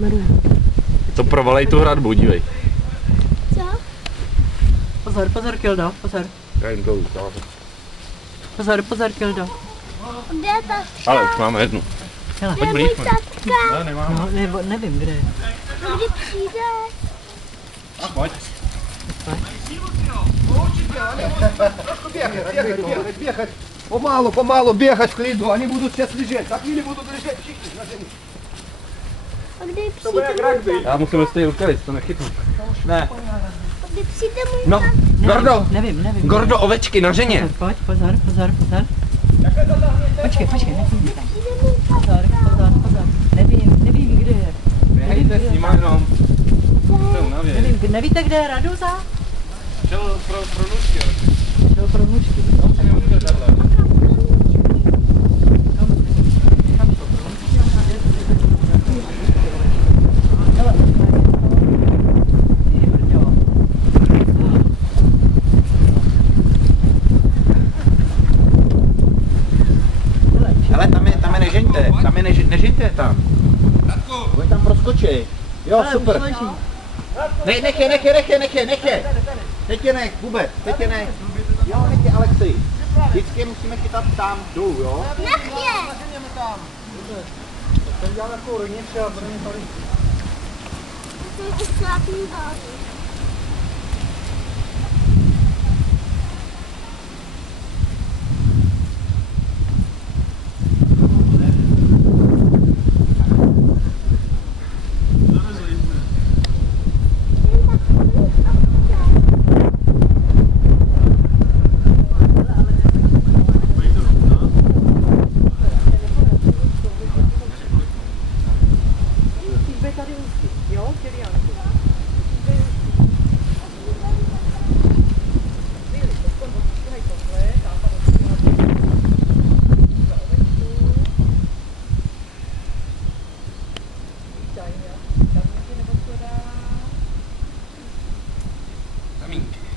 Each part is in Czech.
kameruje. To provalej tu hradbu, dívej. Co? Pozor, pozor, Kildo, pozor. Já jim to ukážu. Pozor, pozor, Kildo. Kde je ta tatka? Ale už máme jednu. Hele, Kde je můj tatka? Ne, nemáme. No, nevím, kde je. Kdy přijde? A pojď. Бегать. Помалу бегать в клиду. Они будут сейчас лежать. Так или будут лежать вšichni na zemi. A kdy To bude jak přijde? rugby. Já musím stejit rukavic, to nechytnu. Ne. A kdy přijde můj No, Gordo. Nevím. Gordo, ovečky na ženě. Pojď, pozor. Počkej, nechci tam. přijde můj tatka? Pozor. Nevím, kde je. Běhejte s nima jenom. Jsem na věc. Nevím, nevíte, kde je Raduza? Šel pro nůžky. Šel pro nůžky. Ale tam je nežeňte. Nežeňte tam. Oni tam proskočí. Jo, super. Nech je. Teď je nech, vůbec. Teď je nech. Jo, nech je, Alexi. Vždycky je musíme chytat tam dolů, jo? Nech je! Ten dělal takovou rodnici a bude mě tady. To je slápný váhy.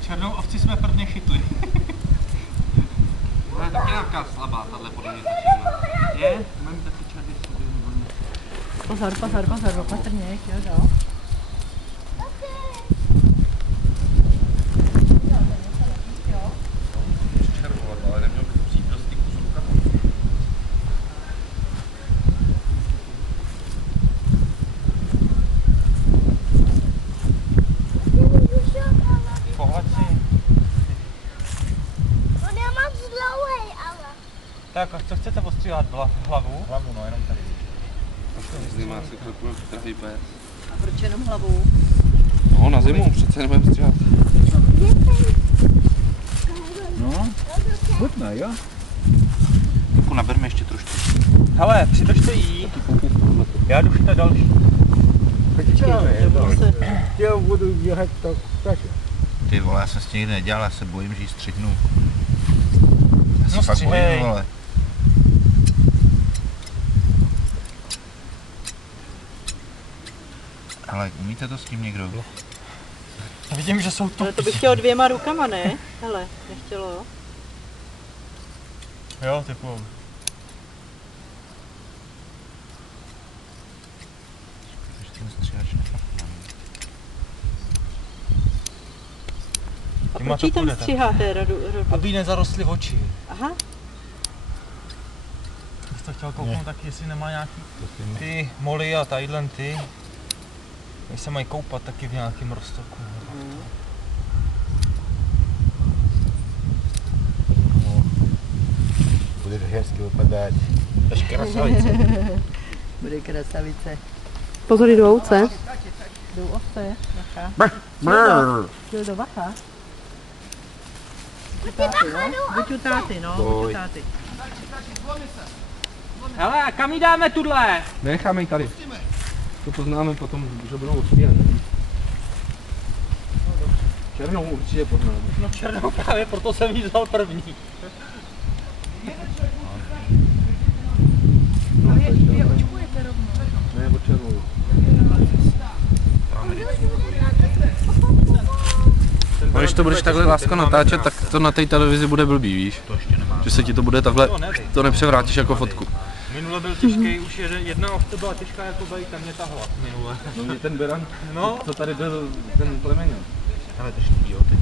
Černou ovci jsme prvně chytli. To je taky nějaká slabá, tahle podle mě ta černá. Je? Mám taky černý sobě nebo ne? Pozor, opatrně, Kildo. Červovat, ale neměl bych přijít do styku s rukama. Pohled si. On je moc dlouhej, ale. Tak a co chcete ostříhat? Hlavu? Hlavu, no, jenom tady. Z nima si koupíme drahý pes. A proč jenom hlavou? No, na zimu přece nebudeme stříhat. No, chutná, jo? Jako naberme ještě trošku. Hele, přidržte jí. Já jdu chytat další. Já budu běhat tak taky. Ty vole, já jsem s tím nikdy nedělal, já se bojím, že ji střihnu. Já se No fakt střihej. bojím, vole. Ale umíte to s tím někdo? Vidím, že jsou tu. Ale to bych chtěl 2 rukama, ne? Hele, nechtělo, jo? Jo, typu. Když ten střihač nefakt. A Těma proč to jí tam půjde, tak. stříháte, Radu? Aby jí nezarostly oči. Aha, Bych to chtěl kouknout taky, jestli nemá nějaký ty moly a tadyhle ty. Když se mají koupat taky v nějakém roztoku. Budeš hezky vypadat. Až krasavice. bude krasavice. Pozor, jdou ovce. Jdou ovce, bacha. Jdou do bacha. Buď u táty, no, buď u táty. Hele, a kam jí dáme tudle? Necháme ji tady. To poznáme potom, že budou uspět. Černou určitě poznáme. No černou právě, proto jsem jí vzal první. No, je očkujete rovnou. Ne, o černou. No, když to budeš takhle lásko natáčet, tak to na té televizi bude blbý, víš? Že se ti to bude takhle, to nepřevrátíš jako fotku. Minule byl těžký, už jedna ovce byla těžká jako bejt, tam mě tahla minule. No mě ten beran, No. co tady byl, ten plemeň. Ale drží, jo, teď.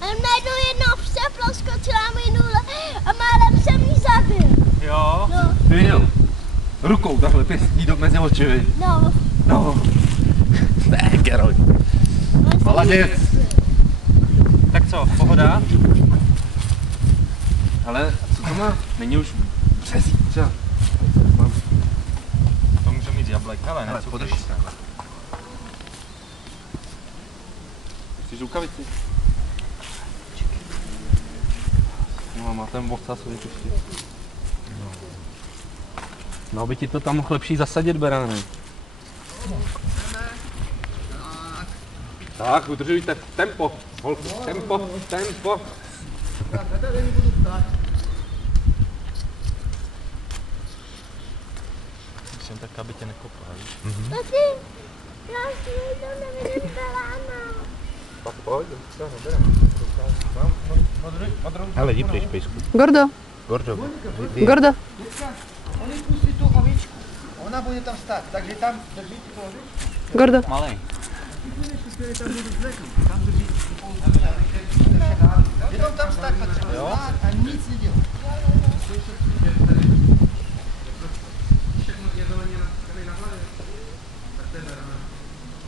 A najednou jedna ovce proskočila minule a málem jsem jí zabil. Jo. No, Ty viděl? Rukou takhle pěstí do mezi oči. no. No. Ne, Karol. Maladiec. Tak co, pohoda? Ale co to má? Není už přes třeba. To může mít jablek, ale Ale ne, podrž si takhle. Chceš rukavici? No, má ten vocas vypuštět. No, aby ti to tam mohl lepší zasadit, beráne. Tak, udržujte tempo, holku, tempo, tempo. Myslím tak, aby tě nekopal. Tati, já si to nevidím berána. Tak pojď, Hele, jdi pryč, pejsku. Gordo, Gordo, Gordo. Oni pustí tu ovičku. Ona bude tam stát, takže tam drží tu ovičku. Gordo. Malej. Jenom tam stát potřeba a nic nedělat.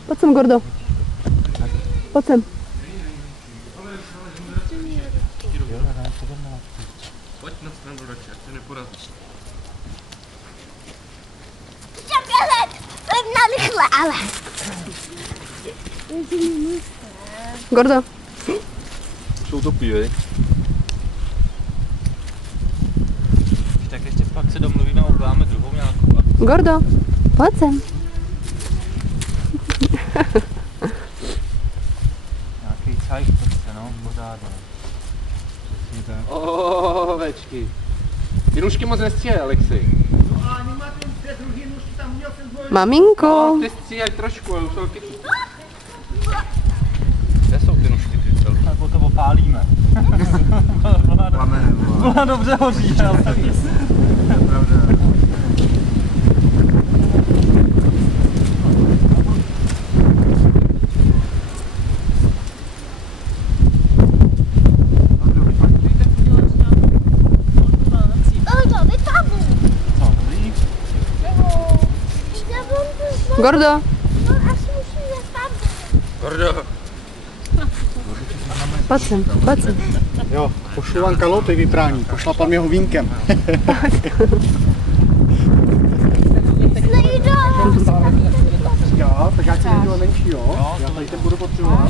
Pojď sem, Gordo. Pojď sem. Pojď na stranu radši, ať se neporazíš. Čekaj, pevná rychle, ale. Gordo. Už jsou topí, vej? Tak ještě pak se domluvíme a uděláme druhou nějakou. Gordo, pojď sem. Nějaký cajk prostě, no, pořádně. Ovečky. Ty nůžky moc nestříhají, Alexi. Maminko. No, ty stříhají trošku, ale už jsou kytí. Kde jsou ty nůžky, ty celky? Nebo to opálíme. Byla dobře hoří, ale Gordo, vytavu. co, dobrý? Gordo. No, asi musím vytavu. Gordo. Pojď sem, pojď sem. Jo, pošlu vám kaloty vyprání, pošlapám jeho vínkem. Nejdou. Jo, tak já si nejdu menší, jo. Já tady ten budu potřebovat.